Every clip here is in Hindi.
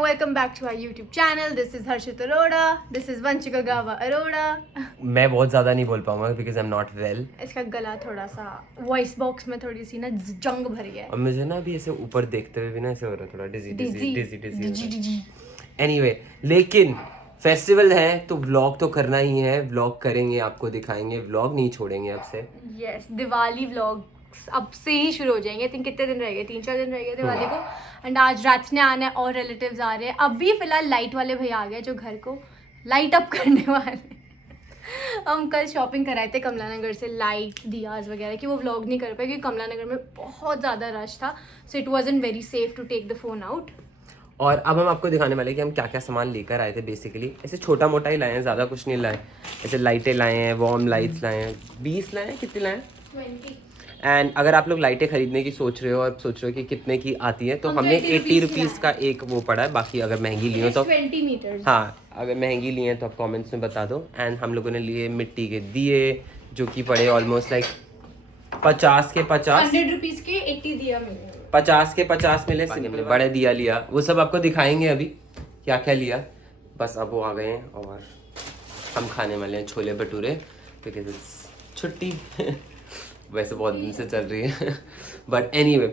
welcome back to our YouTube channel. This is Harshit Arora. This is Vanchika Gava Arora. मैं बहुत ज़्यादा नहीं बोल पाऊंगा because I'm not well. इसका गला थोड़ा सा वॉइस बॉक्स में थोड़ी सी ना जंग भरी है. और मुझे ना अभी ऐसे ऊपर देखते हुए भी ना ऐसे हो रहा है, थोड़ा डिजी. Anyway, लेकिन फेस्टिवल है तो व्लॉग तो करना ही है. व्लॉग करेंगे, आपको दिखाएंगे, व्लॉग नहीं छोड़ेंगे अब से. Yes, दिवाली व्लॉग अब से ही शुरू हो जाएंगे. आई थिंक कितने दिन रह गए, 3-4 दिन रह गए दिवाली को. एंड आज रात ने आना है और रिलेटिव्स आ रहे हैं. अभी फिलहाल लाइट वाले भैया आ गए जो घर को लाइट अप करने वाले. हम कल शॉपिंग कराए थे कमला नगर से, लाइट दियाज वगैरह की. वो व्लॉग नहीं कर पाए क्योंकि कमला नगर में बहुत ज़्यादा रश था. So it wasn't very safe to take the phone out. और अब हम आपको दिखाने वाले हैं कि हम क्या क्या सामान लेकर आए थे. बेसिकली ऐसे छोटा मोटा ही लाए हैं, ज़्यादा कुछ नहीं लाए. ऐसे लाइटें लाए हैं, वार्म लाइट्स लाए हैं. 20 लाए हैं, कितने लाए हैं? 20. एंड अगर आप लोग लाइटें खरीदने की सोच रहे हो और सोच रहे हो कि कितने की आती है, तो हमने 80 रुपीज़ का एक वो पड़ा है. बाकी अगर महंगी ली हो तो 20 मीटर्स. हाँ, अगर महंगी लिए हैं तो आप कमेंट्स में बता दो. एंड हम लोगों ने लिए मिट्टी के दिए जो कि पड़े ऑलमोस्ट लाइक 50 के 50. 100 रुपीज़ के 80 दिया मिले. 50 के 50 मिले. हमने बड़े दिया लिया, वो सब आपको दिखाएंगे अभी क्या क्या लिया. बस अब वो आ गए हैं और हम खाने वाले हैं छोले भटूरे बिकॉज इट्स छुट्टी. वैसे बहुत दिन से चल रही है बट एनीवे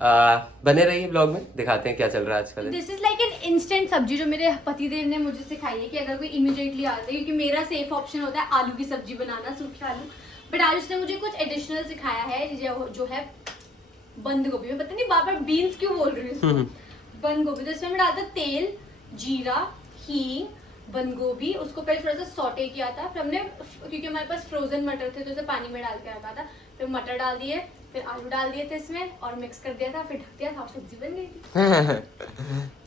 बने रहिए ब्लॉग में, दिखाते हैं क्या चल रहा है आजकल. This is like an instant सब्जी जो मेरे पतिदेव ने मुझे सिखाई है कि अगर कोई इमीडिएटली आता है, क्योंकि मेरा सेफ ऑप्शन होता है आलू की सब्जी बनाना, सूखे आलू. बट आज उसने मुझे कुछ एडिशनल सिखाया है जो है बंद गोभी. मैं पता नहीं बार बार बीन्स क्यों बोल रही हूँ. बंद गोभी. तो इसमें मैं डालता तेल, जीरा, हींग, बंद गोभी. उसको पहले थोड़ा सा सॉटे किया था. फिर हमने, क्योंकि हमारे पास फ्रोजन मटर थे तो उसे पानी में डाल के रखा था. फिर मटर डाल दिए, फिर आलू डाल दिए थे इसमें और मिक्स कर दिया था. फिर ढक दिया था, सब्जी बन गई थी.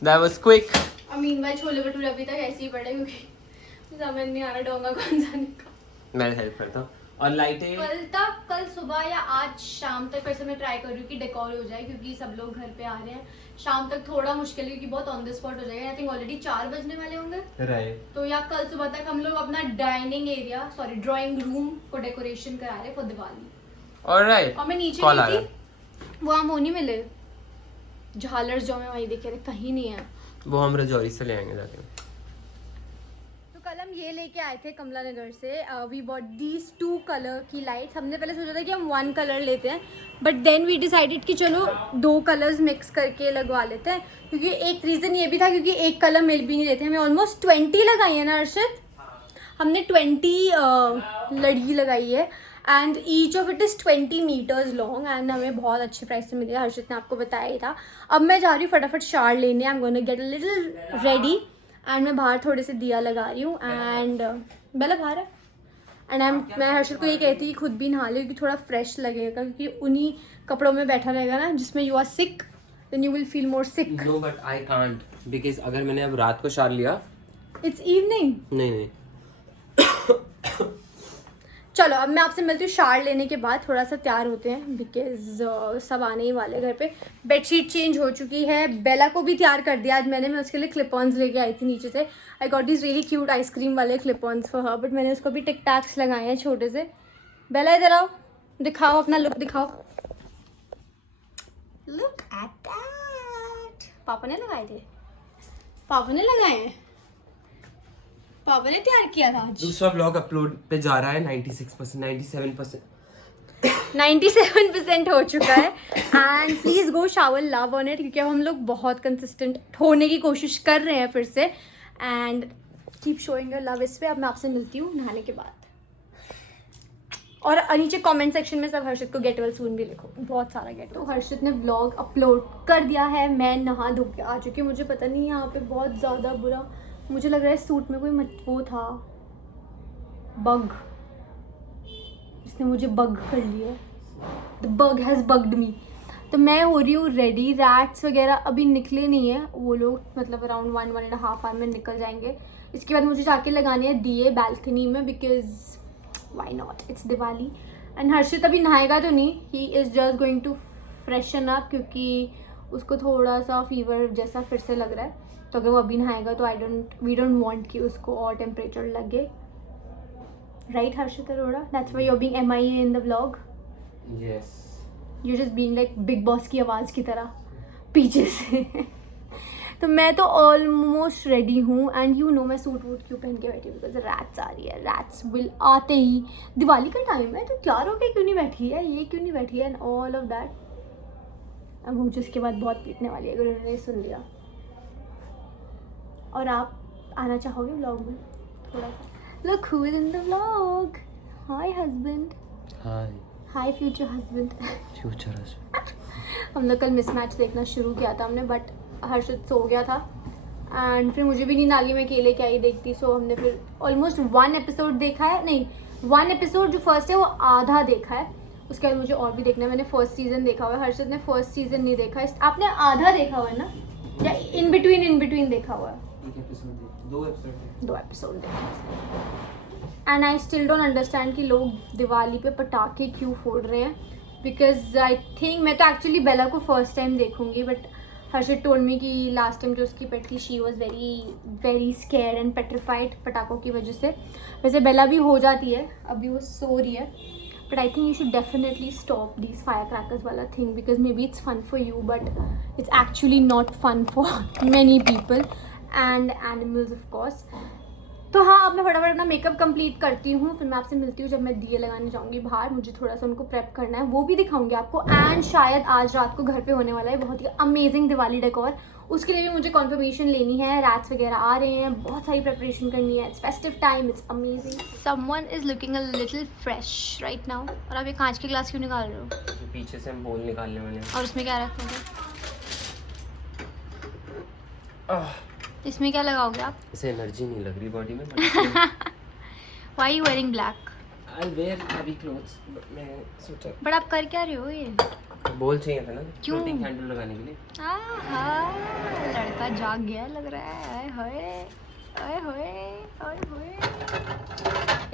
That was quick. I mean भाई छोले भटूरे अभी तक ऐसे ही पड़े क्योंकि समझ नहीं आ रहा डोंगा कौन सा निकाल. मैं हेल्प करता हूँ. और लाइटें कल सुबह या आज शाम तक फिर से मैं ट्राई कर रही हूँ कि डेकोर हो जाए, क्योंकि सब लोग घर पे आ रहे हैं. शाम तक थोड़ा मुश्किल है क्योंकि बहुत ऑन द स्पॉट हो जाएगा. आई थिंक ऑलरेडी 4 बजने वाले होंगे. राइट. तो या कल सुबह तक हम लोग अपना dining area, sorry drawing room को डेकोरेशन करा रहे फॉर दिवाली. ऑलराइट. और मैं नीचे गई थी, वो हम वो नहीं मिले झालर जो मैं वहीं देखे थे, कहीं नहीं है. वो हम रजौरी से ले आएंगे जाके. तो कल हम ये लेके आए थे कमला नगर से. वी बॉट दीज 2 कलर की लाइट्स. हमने पहले सोचा था कि हम 1 कलर लेते हैं, बट देन वी डिसाइडेड कि चलो 2 कलर्स मिक्स करके लगवा लेते हैं. क्योंकि एक रीज़न ये भी था क्योंकि एक कलर मिल भी नहीं देते. हमें ऑलमोस्ट 20 लगाई है ना हर्षित. हमने 20 लड़ी लगाई है and each of it is 20 metres long. And हमें बहुत अच्छे प्राइस से मिली है. हर्षित ने आपको बताया ही था. अब मैं जा रही हूँ फटाफट शार लेने. I am gonna get a little ready. And मैं बाहर थोड़े से दिया लगा रही हूँ. एंड बेला बाहर है. एंड मैं हर्षित को ये कहती कि खुद भी नहा लो क्योंकि थोड़ा फ्रेश लगेगा, क्योंकि उन्हीं कपड़ों में बैठा रहेगा ना जिसमें you are sick, then you will feel more sick. No but I can't because अगर मैंने अब रात को शार लिया, इट्स इवनिंग. नहीं चलो अब मैं आपसे मिलती हूँ शार लेने के बाद. थोड़ा सा तैयार होते हैं बिकॉज सब आने ही वाले घर पे. बेडशीट चेंज हो चुकी है. बेला को भी तैयार कर दिया आज मैंने. मैं उसके लिए क्लिप ऑन्स लेके आई थी नीचे से. I got this really cute ice cream वाले क्लिप ऑन्स फॉर हर, बट मैंने उसको भी टिक टैक्स लगाए हैं छोटे से. बेला इधर आओ, दिखाओ अपना लुक दिखाओ. Look at that. पापा ने लगाए थे, पापा ने लगाए हैं, पापा ने तैयार किया था आज. दूसरा व्लॉग अपलोड पे जा रहा है. 96% 97% हो चुका है. And please go shower love on it, क्योंकि अब हम लोग बहुत कंसिस्टेंट होने की कोशिश कर रहे हैं फिर से. And keep showing your love इस पे. अब मैं आपसे मिलती हूँ नहाने के बाद. और नीचे कमेंट सेक्शन में सब हर्षित को गेट वेल सून भी लिखो, बहुत सारा गेट. तो हर्षित ने व्लॉग अपलोड कर दिया है. मैं नहा धो के आ चुकी हूँ. मुझे पता नहीं यहाँ पे बहुत ज़्यादा बुरा, मुझे लग रहा है सूट में कोई वो था बग, इसने मुझे बग कर लिया. द बग हैज़ बग्ड मी. तो मैं हो रही हूँ रेडी. रैट्स वगैरह अभी निकले नहीं है, वो लोग मतलब अराउंड 1-1.5 आवर में निकल जाएंगे. इसके बाद मुझे जाके लगाने हैं दिए बालकनी में, because why not, it's Diwali. And Harshit अभी नहाएगा तो नहीं, he is just going to freshen up, क्योंकि उसको थोड़ा सा फीवर जैसा फिर से लग रहा है. तो अगर वो अभी नहाएगा तो वी डोंट वांट कि उसको और टेम्परेचर लगे. Right Harshit Arora? That's why you are being MIA in the vlog. Yes. You just being like Bigg Boss की आवाज़ की तरह पीछे से. तो मैं तो ऑलमोस्ट रेडी हूँ एंड यू नो मैं सूट वूट क्यों पहन के बैठी हूँ बिकॉज रैट्स आ रही है. रैट्स विल आते ही. दिवाली का टाइम है तो तैयार होकर क्यों नहीं बैठी है, ये क्यों नहीं बैठी है एंड ऑल ऑफ दैट. अब मुझे इसके बाद बहुत पीटने वाली है अगर उन्होंने सुन लिया. और आप आना चाहोगे व्लॉग में थोड़ा सा. Look who is in the vlog. Hi husband. Hi. Hi future husband. Future husband. हम लोग कल मिसमैच देखना शुरू किया था हमने बट हर्षित सो गया था एंड फिर मुझे भी नींद आ गई. मैं अकेले क्या ही देखती. सो हमने फिर ऑलमोस्ट 1 एपिसोड देखा है. नहीं 1 एपिसोड जो फर्स्ट है वो आधा देखा है. उसके बाद मुझे और भी देखना है. मैंने फर्स्ट सीजन देखा हुआ है. हर्षित ने फर्स्ट सीजन नहीं देखा है. आपने आधा देखा हुआ है ना या इन बिटवीन देखा हुआ है? 2 एपिसोड देखे. And I still don't understand कि लोग दिवाली पे पटाखे क्यों फोड़ रहे हैं. बिकॉज आई थिंक मैं तो एक्चुअली बेला को फर्स्ट टाइम देखूंगी बट हर्षित टोल्ड मी कि लास्ट टाइम जो उसकी पेट थी she was very scared and petrified पटाखों की वजह से. वैसे बेला भी हो जाती है, अभी वो सो रही है. But I think you should definitely stop this fire crackers वाला thing because maybe it's fun for you but it's actually not fun for many people and animals of course. तो हाँ अब मैं फटाफट अपना मेकअप कंप्लीट करती हूँ. फिर मैं आपसे मिलती हूँ जब मैं दिए लगाने जाऊँगी बाहर. मुझे थोड़ा सा उनको प्रेप करना है, वो भी दिखाऊंगी आपको. एंड शायद आज रात को घर पे होने वाला है बहुत ही अमेजिंग दिवाली डेकोर. उसके लिए भी मुझे कॉन्फर्मेशन लेनी है. रैट्स वगैरह आ रहे हैं, बहुत सारी प्रेपरेशन करनी है. It's festive time, it's amazing. Someone is looking a little fresh right now. और आप ये कांच के ग्लास क्यों निकाल रहे हो? पीछे से हम बोल निकालने वाले हैं. और उसमें क्या रखोगे? इसमें क्या लगाओगे आप? इसे एनर्जी नहीं लग रही बॉडी में. Why you wearing black? I'll wear heavy clothes. मैं सोचा. बट आप कर क्या रहे हो ये? बोल चाहिए था ना. क्यों? फ्लोटिंग हैंडल लगाने के लिए. आहा, लड़का जाग गया लग रहा है. आए होए आए होए आए होए.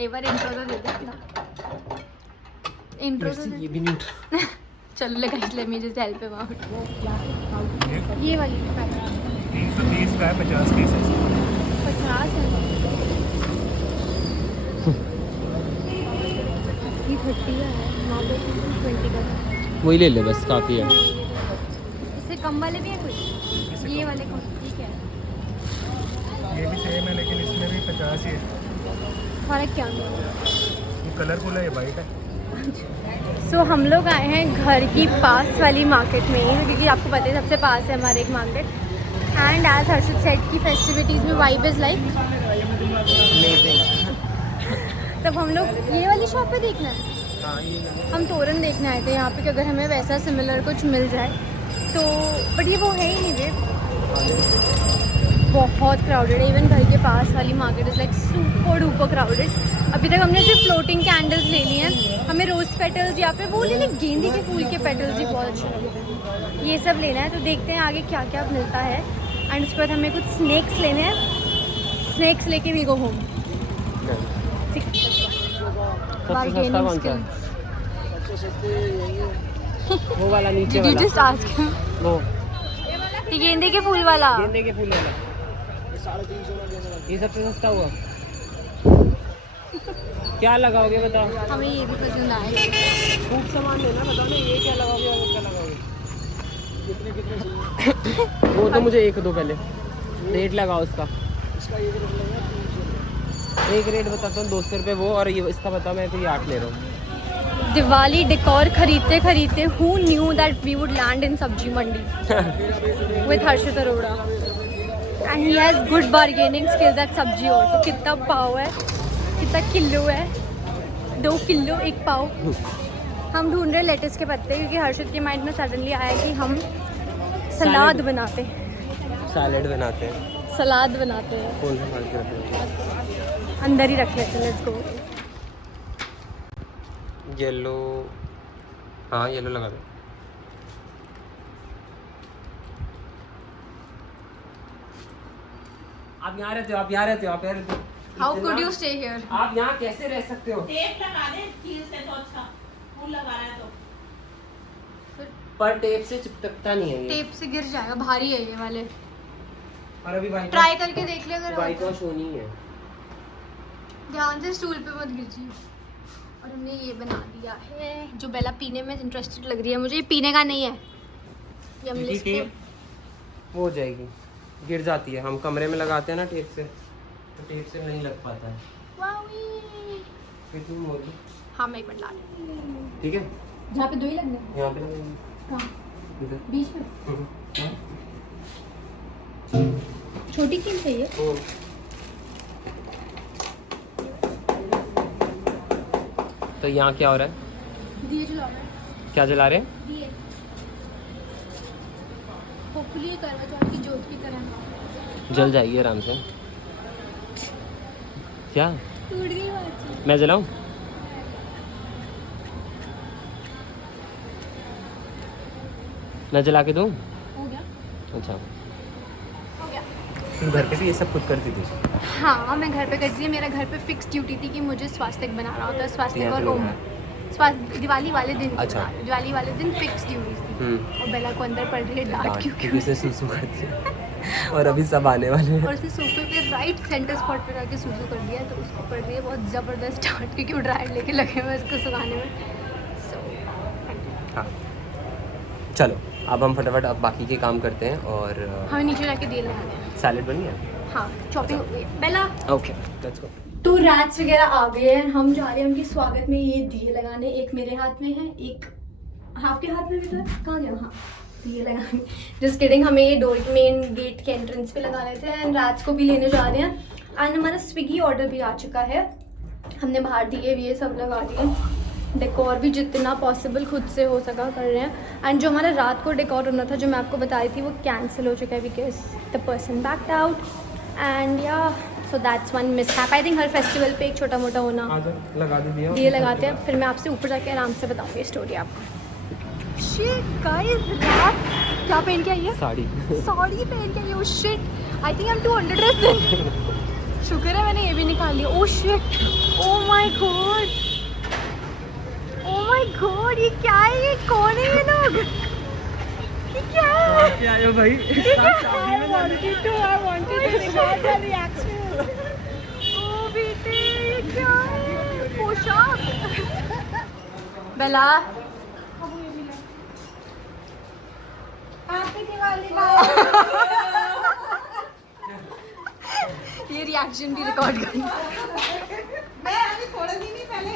एक बार इंट्रो तो दे दे अपना. इंट्रो तो ये भी नहीं उठ. चलो लगा इसलिए मुझे हेल्प है वहाँ. ये वाली 330 का है 50 के 50 है. ये 30 का है. वहाँ पे 20 का था. वही ले ले बस काफ़ी है. इससे कम वाले भी है कोई? ये वाले कौन ठीक है? ये भी सेम है लेकिन इसमें भी 50 ही है. फर्क क्या है? ये कलरफुल है, ये वाइट है. सो हम लोग आए हैं घर की पास वाली मार्केट में ही क्योंकि आपको पता है सबसे पास है हमारे एक market. And as Harshit set की फेस्टिविटीज़ में वाइब इज़ लाइक तब हम लोग ये वाली शॉप पे देखना है. हम तोरण देखने आए थे यहाँ पे कि अगर हमें वैसा सिमिलर कुछ मिल जाए तो. बट ये वो है ही नहीं वे. बहुत क्राउडेड है. इवन घर के पास वाली market is like super duper crowded. अभी तक हमने सिर्फ फ्लोटिंग कैंडल्स ले लिए हैं. हमें रोज़ पेटल्स या फिर वो ले लें गेंदे के फूल के पेटल्स भी बहुत अच्छे लगते हैं. ये सब लेना है तो देखते हैं आगे क्या क्या मिलता है. एंड उसके बाद हमें कुछ स्नैक्स लेने हैं. स्नैक्स लेके वी गो होम. वो वाला नीचे Did you just ask him? वो ये गेंदे के फूल वाला. गेंदे के फूल वाला. ये सबसे सस्ता हुआ. क्या लगाओगे बताओ? हमें ये भी पसंद आया. खूब सामान लेना. बताओ ना ये क्या लगाओगे और क्या लगाओगे. कितने वो तो मुझे एक दो पहले. रेट लगाओ उसका. एक रेट बताता हूँ 200 रुपये वो और ये इसका बताओ. मैं तो ये 8 ले रहा हूँ. दिवाली डेकोर खरीदते खरीदते who knew that we would land in sabzi mandi with Harshit Arora. And he has good bargaining skills at sabzi also. कितना पाव है, कितना किलो है? 2 किलो 1 पाव. हम ढूंढ रहे लेट्स के पत्ते क्योंकि हर्षित के माइंड में सडनली आया कि हम सलाद बनाते हैं. सैलेड बनाते हैं. सलाद बनाते हैं. कौन सा खा के रखते हैं? अंदर ही रख लेते हैं. Let's go. येलो. हाँ येलो लगा दो. आप यहाँ रहते हो. आप यहाँ रहते हो. आप यहाँ रहते हो. How could you stay here? आप यहाँ कैसे रह सकते हो? टेप लगा दे कील से तो अच्छा. फूल लगा रहा है तो पर टेप से चिपकता नहीं है ये. टेप से गिर जाएगा. भारी है ये वाले. और अभी वाइट ट्राई करके देख ले अगर वाइट वॉश होनी है. ध्यान से स्टूल पे मत गिरजी. और हमने ये बना दिया है जो बेला पीने में इंटरेस्टेड लग रही है. मुझे ये पीने का नहीं है. ये हम ये इसको टेप वो हो जाएगी. गिर जाती है। हम कमरे में लगाते हैं ना टेप से, तो टेप से नहीं लग पाता है। कितनी मोटी? हाँ मैं एक मिनट ला रही हूँ। ठीक है, यहाँ पे 2 ही लगने हैं। यहाँ पे लगेंगे। कहाँ? इधर। बीच में छोटी क्यों चाहिए? तो यहाँ क्या हो रहा है? दिए जला रहे हैं। क्या जला रहे हैं? दिए। होपफुली ये करवा चौथ की जोत की तरह जल जाएगी आराम से। क्या टूट गई बात। मैं जलाऊं? मैं जला के दूं? हो गया? अच्छा, हो गया। तुम घर पे भी ये सब खुद करती थी? हाँ मैं घर पे करती थी। मेरा घर पे फिक्स ड्यूटी थी कि मुझे स्वास्तिक बनाना होता है। स्वास्तिक यहाँ और पे ओम बनाया? दिवाली वाले दिन। अच्छा। दिवाली वाले दिन फिक्स ड्यूटी थी। और बेला को अंदर पड़ रही है डांट क्योंकि उसने सुसु कर दिया और अभी सब आने वाले हैं। और उसने सोफे पे राइट सेंटर स्पॉट पे जाके सूसू कर दिया, तो उसको पड़ रही है बहुत ज़बरदस्त डांट क्योंकि वो ड्रायर लेके लगे हुए हैं उसको सुखाने में। सो हाँ चलो, अब हम फटाफट अब बाकी के काम करते हैं। और हमें नीचे जाके दिए लगाने हैं। सैलेड बन गया? हाँ चॉपिंग हो गई है। बेला ओके लेट्स गो। तो रैट्स वगैरह आ गए हैं। हम जा रहे हैं उनके स्वागत में ये दिए लगाने। एक मेरे हाथ में है, एक आपके हाथ में भी तो है। कहाँ गया? हाँ दिए लगाने। Just kidding. हमें ये डोर मेन गेट के एंट्रेंस पे लगाने थे एंड रैट्स को भी लेने जा रहे हैं। एंड हमारा स्विगी ऑर्डर भी आ चुका है। हमने बाहर दिए ये सब लगा दिए। डेकोर भी जितना पॉसिबल खुद से हो सका कर रहे हैं। एंड जो हमारा रात को डेकोर होना था जो मैं आपको बता रही थी वो कैंसिल हो चुका है because the person backed out. And yeah so that's one mishap. I think हर फेस्टिवल पे एक छोटा मोटा होना। लगा दीजिए। दिए लगाते हैं, फिर मैं आपसे ऊपर जाके आराम से बताऊंगी स्टोरी आपको। शिट गाइस, रात क्या पहन के आई है? साड़ी साड़ी पहन के आई है। Oh shit, I think I am too underdress. शुक्र है मैंने ये भी निकाल लिया। Oh shit, oh my god, oh my god, ये क्या है? ये कौन है ये लोग? ये क्या है? क्या आयो भाई? ओह बेटे, ये क्या है? पोशाक। बेला ये रिएक्शन भी रिकॉर्ड करना। मैं अभी थोड़े दिन ही पहले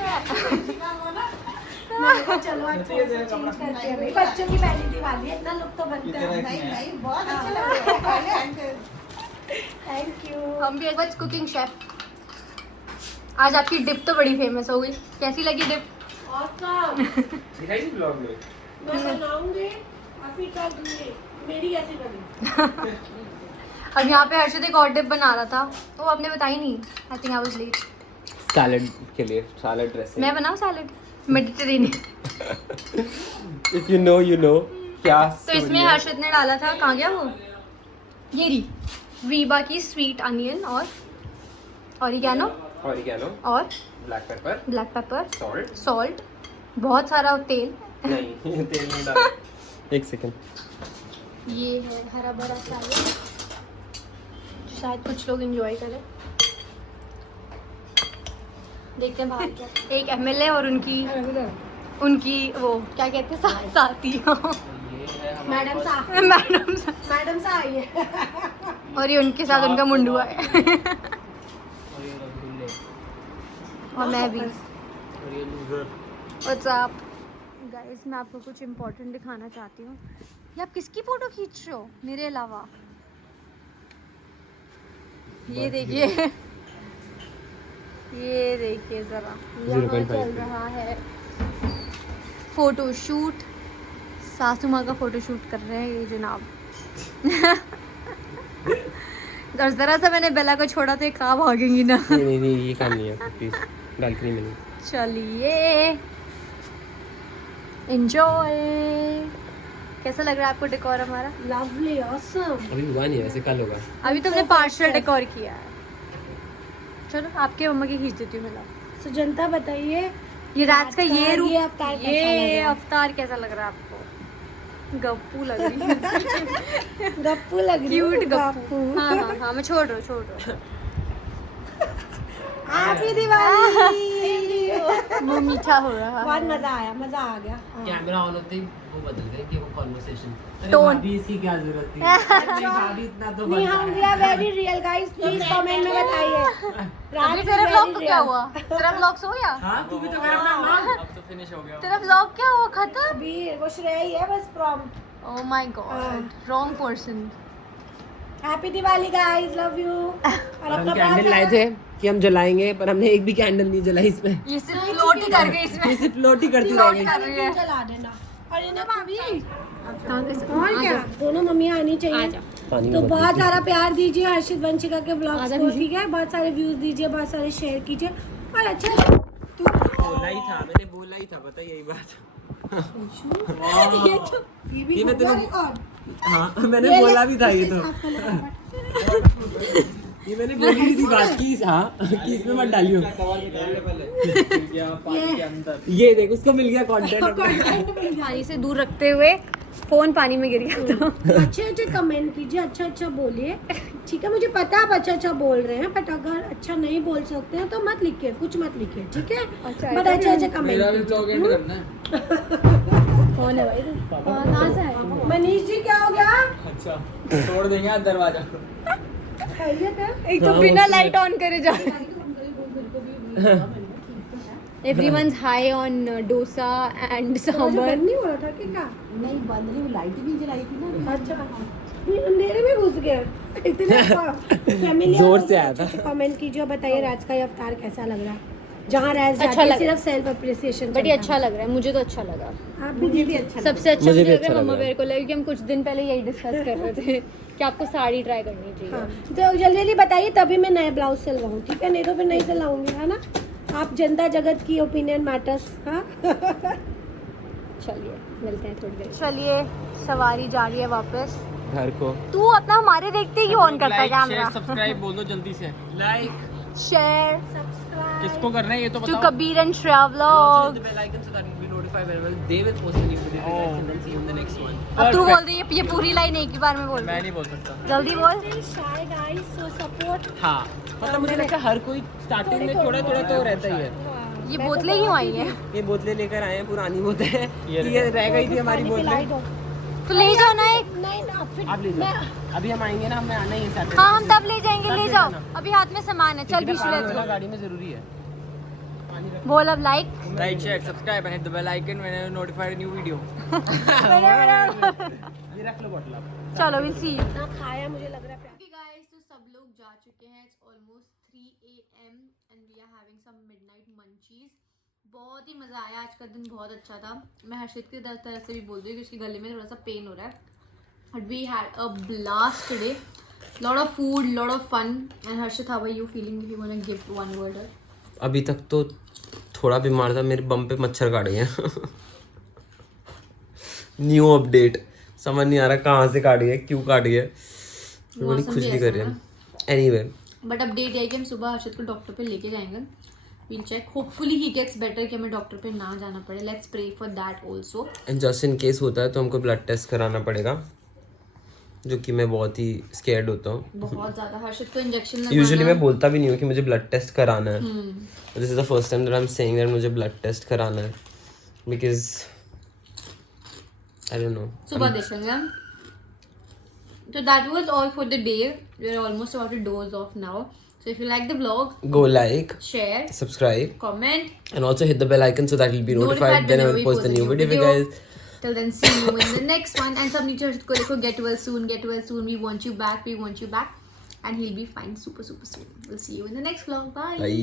चलो आज थोड़ा सा चेंज करते हैं। बच्चों की पहली दिवाली है, इतना लुक तो बनता है। नहीं बहुत अच्छा लग रहा है। Thank you. हम भी आज कुकिंग शेफ। आज आपकी डिप तो बड़ी फेमस हो गई। कैसी लगी डिप? दिखाई थी ब्लॉग में। मैं बनाऊंगी, आप ही कर दूंगी। मेरी कैसी बनी? अब यहाँ पे हर्षद एक और डिप बना रहा था, वो आपने बताई नहीं। I think I was late. Salad के लिए सैलेड ड्रेसिंग। मैं बनाऊँ salad Mediterranean. If you know क्या। तो इसमें हर्षद ने डाला था, कहाँ गया वो? ये रही वीबा की स्वीट अनियन और ऑरिगैनो और black pepper, black pepper, salt, बहुत सारा तेल। नहीं तेल नहीं डाला। एक सेकंड। ये है हरा भरा सैलेड जो शायद कुछ लोग एंजॉय करें। देखते हैं बाहर क्या। एक एमएलए और उनकी वो क्या कहते हैं साथी। मैडम सा आई है। और ये उनके साथ उनका मुंडुआ है। और मैं भी। व्हाट्स अप गाइस, मैं आपको कुछ इम्पोर्टेंट दिखाना चाहती हूँ। ये आप किसकी फोटो खींच रहे हो मेरे अलावा? ये देखिए, ये देखिए जरा, यहाँ चल रहा है फोटोशूट। सासू माँ का फोटोशूट कर रहे हैं ये जनाब। और जरा सा मैंने बेला को छोड़ा तो ये कहाँ भागेंगी ना। नहीं ये काम नहीं है प्लीज, बालकनी में नहीं। चलिए एंजॉय। कैसा लग रहा है आपको डेकोर हमारा? Lovely awesome. अभी हुआ नहीं है, वैसे कल होगा। अभी तुमने पार्शियल डेकोर किया है। चलो आपके मम्मा की खींच देती हूँ मैं। तो जनता बताइए ये रात का ये रूप, ये अवतार कैसा लग ये रहा है? अवतार कैसा लग रहा है आपको? गप्पू लग रही है। गप्पू लग रही क्यूट है, गप्पू। हाँ मैं छोड़ रहा हूँ। हैप्पी दिवाली। मुंह मीठा हो रहा बहुत मजा आया, मजा आ गया। कैमरा ऑन होते ही वो बदल गए कि वो कॉन्वर्सेशन। Tone. भाभी इसकी क्या जरूरत थी? भाभी इतना तो नहीं, हम we are very real guys, please comment में बताइए। अभी तेरे व्लॉग को क्या हुआ? तेरा व्लॉग सो गया? हाँ तू भी तो कर अपना नाम। अब तो फिनिश हो गया। तेरा व्लॉग क्या हुआ? खत्म? अभी वो श्रेय ही है बस prompt. Oh my God, wrong person. Happy Diwali guys, love you. और हम अपना कैंडल लाए थे कि हम जलाएंगे, पर हमने एक भी कैंडल नहीं जलाई इसमें। ये सिर्फ फ्लोट ही कर गई इसमें। ये सिर्फ फ्लोट ही करती फ्लोट रहेगी। कर रही है। चला देना। और ये ना भाभी, और और क्या, दोनों मम्मियाँ आनी चाहिए। पानी तो में बहुत सारा प्यार दीजिए हर्षित वंशिका के ब्लॉग्स को, ठीक है? बहुत सारे व्यूज दीजिए, बहुत सारे शेयर कीजिए और अच्छा बोला ही था, मैंने बोला ही था, पता यही बात। ये भी ये मैं हो गया तुम्हें- रिकॉर्ड। हाँ मैंने बोला भी था ये तो। ये मैंने बोली भी थी बात की, हाँ कि इसमें मत डालियो। ये देख उसको मिल गया कंटेंट। पानी से दूर रखते हुए फोन पानी में गिर गया था। अच्छे अच्छे कमेंट कीजिए, अच्छा अच्छा बोलिए, ठीक है? मुझे पता है आप अच्छा अच्छा बोल रहे हैं, बट अगर अच्छा नहीं बोल सकते हैं तो मत लिखिए, कुछ मत लिखिए, ठीक है? बट अच्छे अच्छे कमेंट। करना है। कौन है भाई तू? कहाँ से है? मनीष जी क्या हो गया? अच्छा तोड़ देंगे आज दरवाजा। खैरियत है? एक तो बिना लाइट ऑन करे जा। Everyone's high on dosa and मुझे sambar. बंद नहीं हो रहा था कि क्या? नहीं बंद नहीं, लाइट भी जलाई थी ना। अच्छा, ये अंधेरे में घुस गया इतने फैमिली। जोर से आया था। कमेंट कीजिए और बताइए राज का ये अवतार कैसा लग रहा है। जहाँ राज अच्छा जाती है लग रहा सिर्फ सेल्फ अप्रिसिएशन। बट ये अच्छा लग रहा है, मुझे तो अच्छा लगा। आप भी अच्छा। सबसे अच्छा मुझे मुझे भी लग रहा अच्छा है लग मम्मा रहा है। बेर को लगा, क्योंकि हम कुछ दिन पहले यही डिस्कस कर रहे थे कि आपको साड़ी ट्राई करनी चाहिए। हाँ, तो जल्दी जल्दी बताइए तभी मैं नए ब्लाउज सिलवाऊँ, ठीक है? नहीं तो फिर नहीं सिलवाऊंगी, है ना? आप जनता जगत की ओपिनियन मैटर्स। हाँ चलिए मिलते हैं थोड़ी देर। चलिए सवारी जा रही है वापस। घर को तू अपना हमारे देखते ही ऑन करता है कैमरा। सब्सक्राइब बोल दो जल्दी से। लाइक शेयर किसको करना है ये तो टू बताओ। Kabir and Shreya vlog. the bell icon so that you'll be notified whenever they will post a new video and then see you in the next one. अब तू बोल दे, ये पूरी लाइन एक ही बार में बोल मैं दे। नहीं बोल सकता। जल्दी बोल। शाय गाइस, सो सपोर्ट। हाँ मतलब मुझे लगता है हर कोई स्टार्टिंग में थोड़ा थोड़ा तो रहता ही है। ये बोतलें क्यों आई हैं? ये बोतलें लेकर आए हैं, पुरानी बोतलें हैं। ये रह गई थी हमारी बोतलें। तो ले जाओ ना एक। नहीं ना, फिर आप ले जाओ, अभी हम आएंगे ना, हमें आना ही है Saturday। हाँ हम तब ले जाएंगे, तब ले ले जाओ। जाना। अभी हाथ में सामान है, चल क्योंकि बीच पानी ले। होना गाड़ी में जरूरी है। बोल अब like. Like share subscribe and hit the bell icon when I notified new video. ये रख लो बॉटल आप। चलो विल सी यू। ना खाया, मुझे लग रहा है Okay guys, तो सब लोग जा चुके हैं। It's almost 3 AM and we are having some midnight munchies. बहुत ही मज़ा आया, आज का दिन बहुत अच्छा था। मैं हर्षित की तरफ से भी बोल रही हूँ कि उसके गले में थोड़ा सा पेन हो रहा है। But we had a blast today. Lot of food, lot of fun. And Harshit, how are you feeling? If you want to give one word. अभी तक तो थोड़ा बीमार था, मेरे बम पे मच्छर काट गए। न्यू अपडेट, समझ नहीं आ रहा कहाँ से काट गया, क्यों काट गया। बड़ी मौसम भी खुजली ऐसा कर रही है है। एनीवे बट अपडेट है कि हम सुबह हर्षित को डॉक्टर पे लेके जाएंगे। We'll check. Hopefully he gets better कि हमें डॉक्टर पे ना जाना पड़े. Let's pray for that also. And just in case होता है तो हमको ब्लड टेस्ट कराना पड़ेगा, जो कि मैं बहुत ही स्केर्ड होता हूँ। बहुत ज़्यादा हर्षित को इंजेक्शन यूजुअली मैं बोलता भी नहीं हूँ कि मुझे ब्लड टेस्ट कराना है। This is the first time that I am saying that मुझे ब्लड टेस्ट कराना है, बिकॉज आई डोंट नो। सुबह देखेंगे हम। So that was all for the day. We are almost about to doze off now. So if you like the vlog, Go like, share, subscribe, comment, and also hit the bell icon so that you'll be notified whenever we post the new video, guys. Till then, see you in the next one. And some need to get well soon. Get well soon. We want you back. We want you back. And he'll be fine super soon. We'll see you in the next vlog. Bye. Bye.